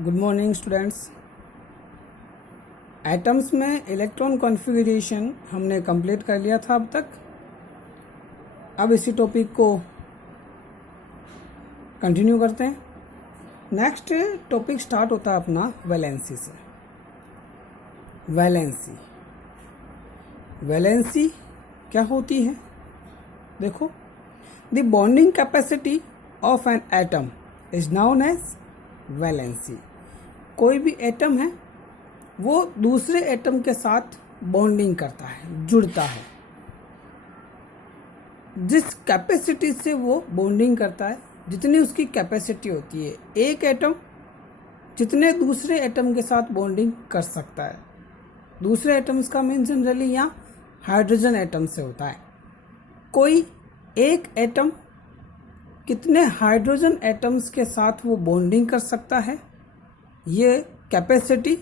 Good morning students. Atoms में electron configuration हमने complete कर लिया था अब तक। अब इसी टॉपिक को कंटिन्यू करते हैं। नेक्स्ट टॉपिक स्टार्ट होता है अपना वैलेंसी से। वैलेंसी क्या होती है? देखो, the bonding capacity of an atom is known as valency. कोई भी एटम है वो दूसरे एटम के साथ बॉन्डिंग करता है, जुड़ता है। जिस कैपेसिटी से वो बॉन्डिंग करता है, जितनी उसकी कैपेसिटी होती है, एक एटम जितने दूसरे एटम के साथ बॉन्डिंग कर सकता है। दूसरे एटम्स का मीन जनरली यहाँ हाइड्रोजन एटम से होता है। कोई एक एटम कितने हाइड्रोजन एटम्स के साथ वो बॉन्डिंग कर सकता है, ये कैपेसिटी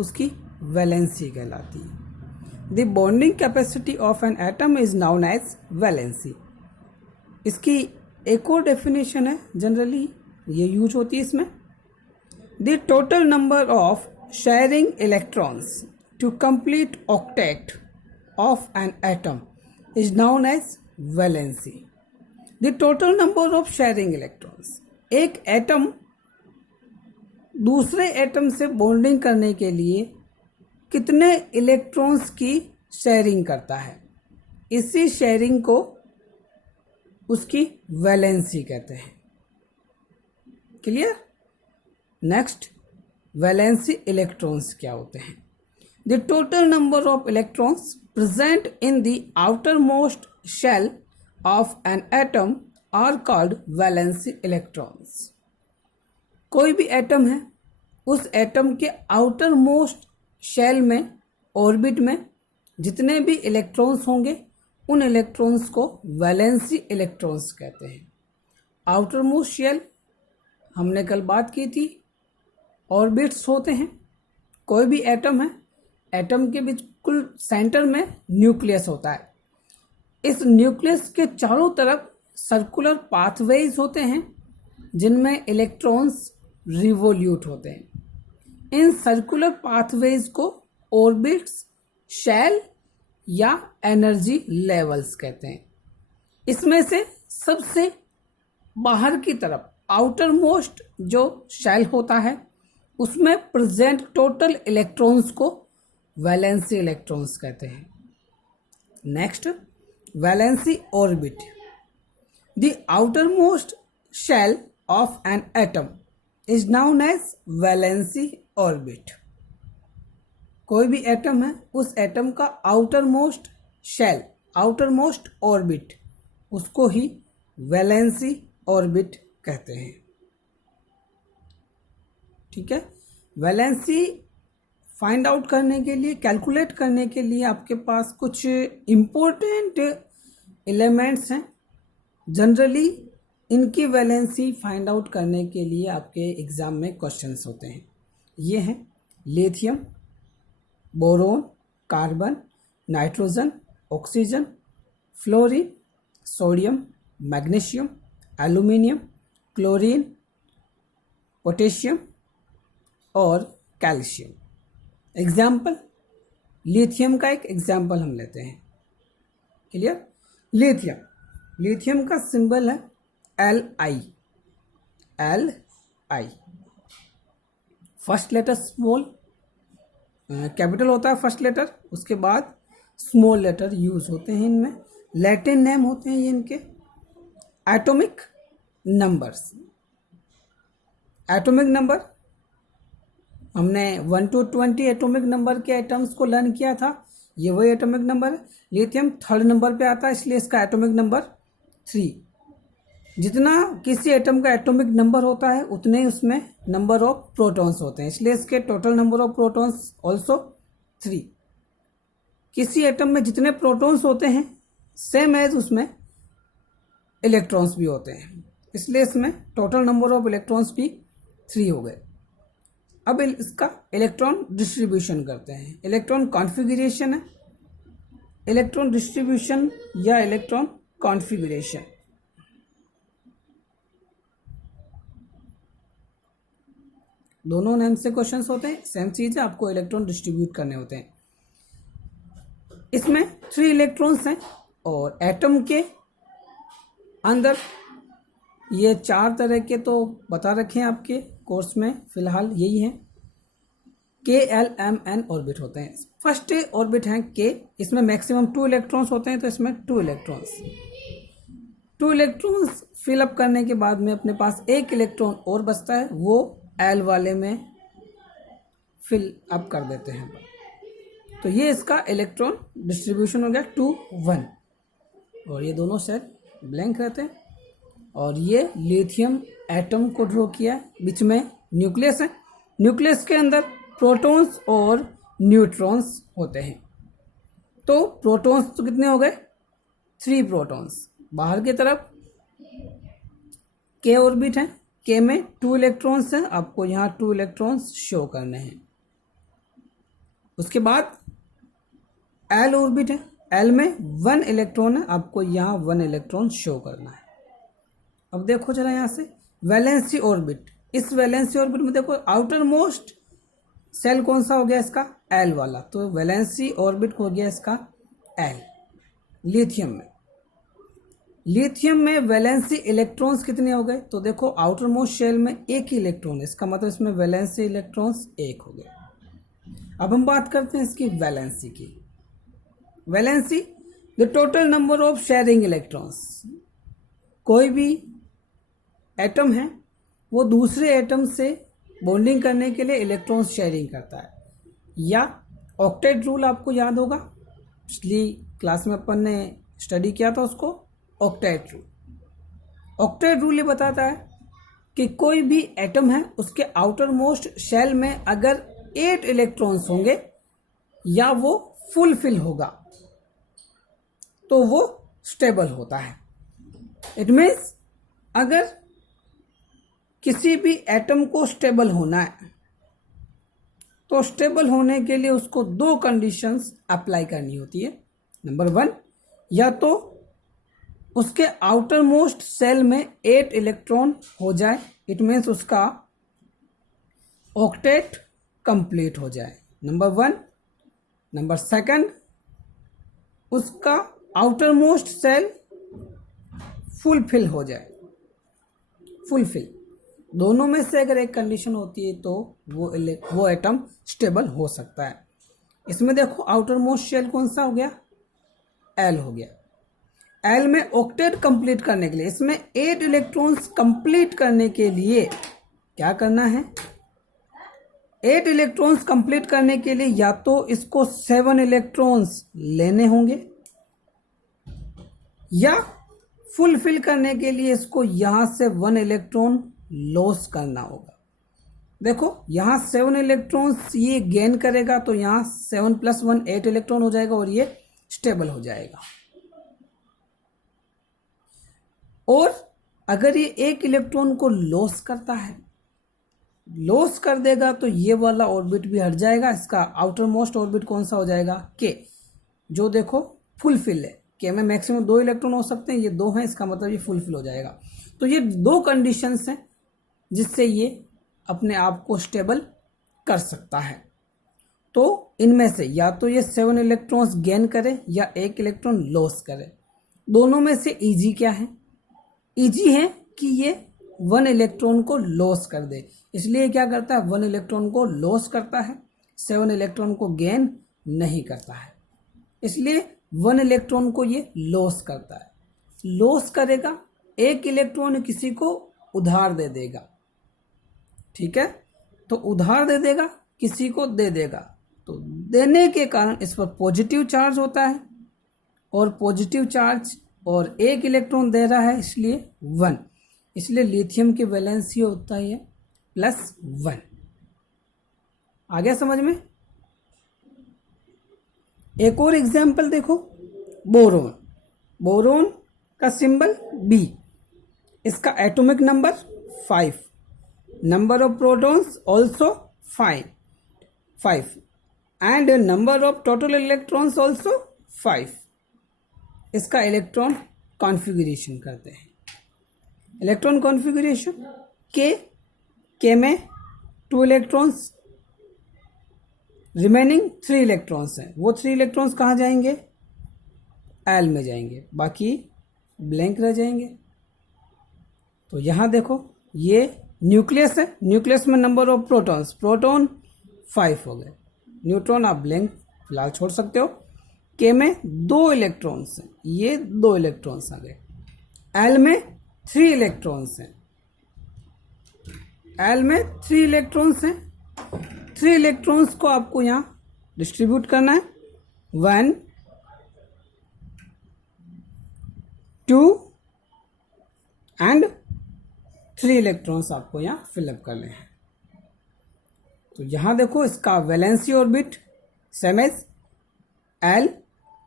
उसकी वैलेंसी कहलाती है। The bonding capacity of an atom is known as valency. इसकी एक और डेफिनेशन है, जनरली ये यूज होती है इसमें। The total number of sharing electrons to complete octet of an atom is known as valency. The total number of sharing electrons, एक atom दूसरे एटम से बॉन्डिंग करने के लिए कितने इलेक्ट्रॉन्स की शेयरिंग करता है, इसी शेयरिंग को उसकी वैलेंसी कहते हैं। क्लियर? नेक्स्ट, वैलेंसी इलेक्ट्रॉन्स क्या होते हैं? The total number of electrons present in the outermost shell of an atom are called valency electrons. कोई भी एटम है, उस एटम के आउटर मोस्ट शेल में, ऑर्बिट में जितने भी इलेक्ट्रॉन्स होंगे, उन इलेक्ट्रॉन्स को वैलेंसी इलेक्ट्रॉन्स कहते हैं। आउटर मोस्ट शेल हमने कल बात की थी, ऑर्बिट्स होते हैं। कोई भी एटम है, एटम के बिल्कुल सेंटर में न्यूक्लियस होता है। इस न्यूक्लियस के चारों तरफ सर्कुलर पाथवेज होते हैं जिनमें इलेक्ट्रॉन्स रिवोल्यूट होते हैं। इन सर्कुलर पाथवेज को ऑर्बिट्स, शेल या एनर्जी लेवल्स कहते हैं। इसमें से सबसे बाहर की तरफ आउटर मोस्ट जो शेल होता है, उसमें प्रेजेंट टोटल इलेक्ट्रॉन्स को वैलेंसी इलेक्ट्रॉन्स कहते हैं। Next, valency orbit. The outermost shell of an atom is known as valency orbit. कोई भी एटम है, उस एटम का outermost shell, outermost orbit, उसको ही वैलेंसी ऑर्बिट कहते हैं। ठीक है? वैलेंसी फाइंड आउट करने के लिए, कैलकुलेट करने के लिए आपके पास कुछ इम्पोर्टेंट एलिमेंट्स हैं। जनरली इनकी वैलेंसी फाइंड आउट करने के लिए आपके एग्जाम में क्वेश्चंस होते हैं। ये हैं lithium, boron, carbon, nitrogen, oxygen, fluorine, sodium, magnesium, aluminium, chlorine, potassium और कैल्शियम। एग्जाम्पल, लिथियम का एक एग्जाम्पल हम लेते हैं। क्लियर? लिथियम का सिंबल है Li। First letter small, capital होता है फर्स्ट लेटर, उसके बाद स्मॉल लेटर यूज होते हैं इनमें। लैटिन नेम होते हैं ये इनके। एटॉमिक नंबर्स, एटॉमिक नंबर हमने 1 to 20 एटॉमिक नंबर के एटम्स को लर्न किया था। ये वही एटॉमिक नंबर है। लिथियम थर्ड नंबर पे आता है, इसलिए इसका एटॉमिक नंबर 3। जितना किसी एटम का एटॉमिक नंबर होता है, उतने ही उसमें नंबर ऑफ प्रोटॉन्स होते हैं, इसलिए इसके total number of protons also 3। किसी एटम में जितने प्रोटॉन्स होते हैं, सेम एज उसमें इलेक्ट्रॉन्स भी होते हैं, इसलिए इसमें टोटल नंबर ऑफ इलेक्ट्रॉन्स भी 3 हो गए। अब इसका इलेक्ट्रॉन डिस्ट्रीब्यूशन करते हैं। इलेक्ट्रॉन कॉन्फ़िगरेशन है, इलेक्ट्रॉन डिस्ट्रीब्यूशन या इलेक्ट्रॉन कॉन्फ़िगरेशन। दोनों नेम से क्वेश्चंस होते हैं, सेम चीज़ है, आपको इलेक्ट्रॉन डिस्ट्रीब्यूट करने होते हैं। इसमें 3 इलेक्ट्रॉन्स हैं और एटम के अंदर ये 4 तरह के तो बता रखे हैं आपके कोर्स में, फिलहाल यही है। के, एल, एम, एन ऑर्बिट होते हैं। फर्स्ट ऑर्बिट है के, इसमें मैक्सिमम 2 इलेक्ट्रॉन्स होते हैं, तो इसमें 2 इलेक्ट्रॉन्स फिलअप करने के बाद में अपने पास 1 इलेक्ट्रॉन और बचता है, वो एल वाले में फिल अप कर देते हैं। तो ये इसका इलेक्ट्रॉन डिस्ट्रीब्यूशन हो गया 2, 1, और ये दोनों सेल ब्लैंक रहते हैं। और ये लिथियम एटम को ड्रॉ किया है, बीच में न्यूक्लियस है, न्यूक्लियस के अंदर प्रोटॉन्स और न्यूट्रॉन्स होते हैं। तो प्रोटॉन्स तो कितने हो गए, 3 प्रोटॉन्स। बाहर की तरफ के ऑर्बिट है, के में 2 इलेक्ट्रॉन्स हैं, आपको यहाँ 2 इलेक्ट्रॉन्स शो करने हैं। उसके बाद एल ऑर्बिट है, एल में 1 इलेक्ट्रॉन है, आपको यहाँ 1 इलेक्ट्रॉन शो करना है। अब देखो जरा यहाँ से वैलेंसी ऑर्बिट, इस वैलेंसी ऑर्बिट में देखो आउटर मोस्ट सेल कौन सा हो गया इसका, एल वाला, तो वैलेंसी ऑर्बिट हो गया इसका एल। लिथियम में वैलेंसी इलेक्ट्रॉन्स कितने हो गए, तो देखो आउटर मोस्ट शेल में 1 ही इलेक्ट्रॉन है, इसका मतलब इसमें वैलेंसी इलेक्ट्रॉन्स 1 हो गए। अब हम बात करते हैं इसकी वैलेंसी की। Valency, the total number of sharing electrons. कोई भी एटम है वो दूसरे एटम से बॉन्डिंग करने के लिए इलेक्ट्रॉन्स शेयरिंग करता है, या ऑक्टेट रूल आपको याद होगा, पिछली क्लास में अपन ने स्टडी किया था उसको, ऑक्टेट रूल ये बताता है कि कोई भी एटम है उसके आउटर मोस्ट शेल में अगर 8 इलेक्ट्रॉन्स होंगे या वो फुलफिल होगा तो वो स्टेबल होता है। इट मीन्स अगर किसी भी एटम को स्टेबल होना है तो स्टेबल होने के लिए उसको 2 कंडीशंस अप्लाई करनी होती है। नंबर 1, या तो उसके आउटर मोस्ट सेल में 8 इलेक्ट्रॉन हो जाए, इट मीन्स उसका ऑक्टेट कंप्लीट हो जाए, नंबर 1। नंबर 2, उसका आउटर मोस्ट सेल फुलफिल हो जाए, फुलफिल। दोनों में से अगर एक कंडीशन होती है तो वो एटम स्टेबल हो सकता है। इसमें देखो आउटर मोस्ट शेल कौन सा हो गया, एल हो गया। एल में ऑक्टेट कंप्लीट करने के लिए, इसमें 8 इलेक्ट्रॉन्स कंप्लीट करने के लिए क्या करना है, 8 इलेक्ट्रॉन्स कंप्लीट करने के लिए या तो इसको 7 इलेक्ट्रॉन्स लेने होंगे, या फुलफिल करने के लिए इसको यहां से 1 इलेक्ट्रॉन लॉस करना होगा। देखो यहां 7 इलेक्ट्रॉन्स ये गेन करेगा तो यहां 7 + 1 8 इलेक्ट्रॉन हो जाएगा और ये स्टेबल हो जाएगा। और अगर ये 1 इलेक्ट्रॉन को लॉस करता है, लॉस कर देगा तो ये वाला ऑर्बिट भी हट जाएगा, इसका आउटर मोस्ट ऑर्बिट कौन सा हो जाएगा, के, जो देखो फुलफिल है। के में मैक्सिमम 2 इलेक्ट्रॉन हो सकते हैं, ये 2 हैं, इसका मतलब ये फुलफिल हो जाएगा। तो ये 2 कंडीशंस हैं जिससे ये अपने आप को स्टेबल कर सकता है। तो इनमें से या तो ये 7 इलेक्ट्रॉन्स गेन करे या 1 इलेक्ट्रॉन लॉस करे। दोनों में से इजी क्या है, इजी है कि ये 1 इलेक्ट्रॉन को लॉस कर दे, इसलिए क्या करता है 1 इलेक्ट्रॉन को लॉस करता है, 7 इलेक्ट्रॉन को गेन नहीं करता है, इसलिए 1 इलेक्ट्रॉन को ये लॉस करता है। लॉस करेगा, 1 इलेक्ट्रॉन किसी को उधार दे देगा, ठीक है, तो उधार दे देगा, किसी को दे देगा, तो देने के कारण इस पर पॉजिटिव चार्ज होता है, और पॉजिटिव चार्ज और 1 इलेक्ट्रॉन दे रहा है इसलिए 1, इसलिए लिथियम की वैलेंसी होता है +1। आ गया समझ में। एक और एग्जाम्पल देखो, बोरोन। बोरोन का सिंबल B, इसका atomic number 5, number of protons also 5 and number of total electrons also 5। इसका इलेक्ट्रॉन कॉन्फ़िगरेशन करते हैं। इलेक्ट्रॉन कॉन्फ़िगरेशन, के में 2 इलेक्ट्रॉन्स, रिमेनिंग 3 इलेक्ट्रॉन्स हैं, वो 3 इलेक्ट्रॉन्स कहाँ जाएंगे? एल में जाएंगे, बाकी ब्लैंक रह जाएंगे। तो यहाँ देखो ये न्यूक्लियस है, न्यूक्लियस में नंबर ऑफ प्रोटॉन्स, प्रोटॉन 5 हो गए, न्यूट्रॉन आप ब्लैंक फिलहाल छोड़ सकते हो। के में 2 इलेक्ट्रॉन्स हैं, ये 2 इलेक्ट्रॉन्स आ गए। एल में 3 इलेक्ट्रॉन्स हैं, एल में 3 इलेक्ट्रॉन्स हैं। 3 इलेक्ट्रॉन्स को आपको यहाँ डिस्ट्रीब्यूट करना है, 1 2 एंड 3 इलेक्ट्रॉन्स आपको यहाँ फिलअप करने हैं। तो यहाँ देखो इसका valency orbit same as L,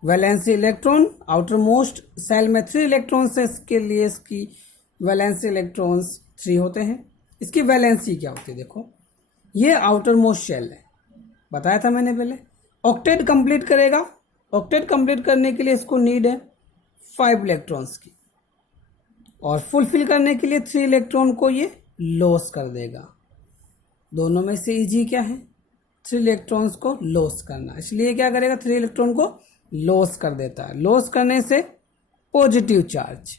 valency electron, outermost shell में 3 इलेक्ट्रॉन्स है, इसके लिए इसकी वैलेंसी इलेक्ट्रॉन्स 3 होते हैं। इसकी वैलेंसी क्या होती है? देखो ये आउटर मोस्ट शेल है, बताया था मैंने पहले। ऑक्टेट कंप्लीट करेगा, ऑक्टेट कंप्लीट करने के लिए इसको नीड है 5 इलेक्ट्रॉन्स की, और फुलफिल करने के लिए 3 इलेक्ट्रॉन को ये लॉस कर देगा। दोनों में से इजी क्या है? 3 इलेक्ट्रॉन्स को लॉस करना, इसलिए क्या करेगा? 3 इलेक्ट्रॉन को लॉस कर देता है। लॉस करने से पॉजिटिव चार्ज,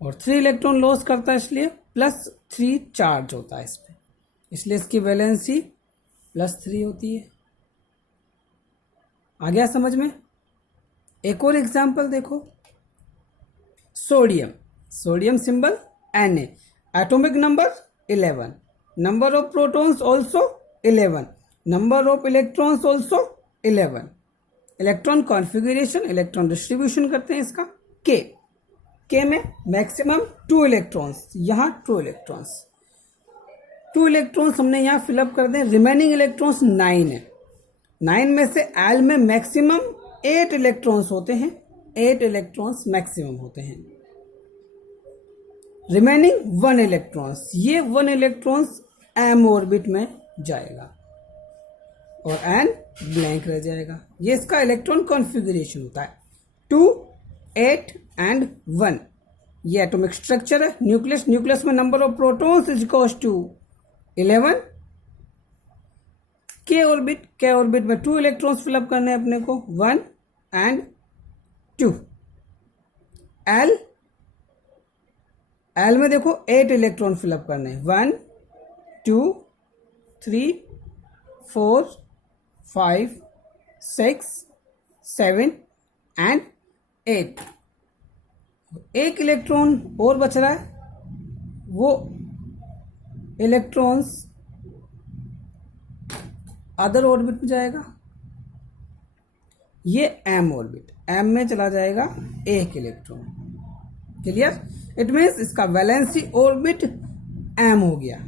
और 3 इलेक्ट्रॉन लॉस करता है इसलिए +3 चार्ज होता है इस पर, इसलिए इसकी वैलेंसी +3 होती है। आ गया समझ में? एक और एग्जाम्पल देखो, sodium, sodium symbol Na, atomic number 11, number of protons also 11, number of electrons also 11, electron configuration, electron distribution करते हैं इसका के में मैक्सिमम 2 इलेक्ट्रॉन्स, यहाँ 2 इलेक्ट्रॉन्स, 2 इलेक्ट्रॉन्स हमने यहाँ फिलअप कर दें। रिमेनिंग इलेक्ट्रॉन्स 9 है, 9 में से एल में मैक्सिमम 8 इलेक्ट्रॉन्स होते हैं, 8 इलेक्ट्रॉन्स मैक्सिमम होते हैं। रिमेनिंग 1 इलेक्ट्रॉन्स, ये 1 इलेक्ट्रॉन्स एम ऑर्बिट में जाएगा और एन ब्लैंक रह जाएगा। ये इसका इलेक्ट्रॉन कॉन्फ़िगरेशन होता है 2 8 एंड 1। ये एटॉमिक स्ट्रक्चर है। न्यूक्लियस, न्यूक्लियस में number of protons is equals to 11। K orbit, के ऑर्बिट में 2 इलेक्ट्रॉन्स फिलअप करने हैं अपने को, 1 एंड 2। एल, एल में देखो 8 इलेक्ट्रॉन फिलअप करने हैं, 1 2 3 4 5 6 7 एंड 8। एक इलेक्ट्रॉन और बच रहा है, वो इलेक्ट्रॉन्स अदर ऑर्बिट में जाएगा। ये एम ऑर्बिट, एम में चला जाएगा 1 इलेक्ट्रॉन। क्लियर? इट मीन्स इसका वैलेंसी ऑर्बिट एम हो गया।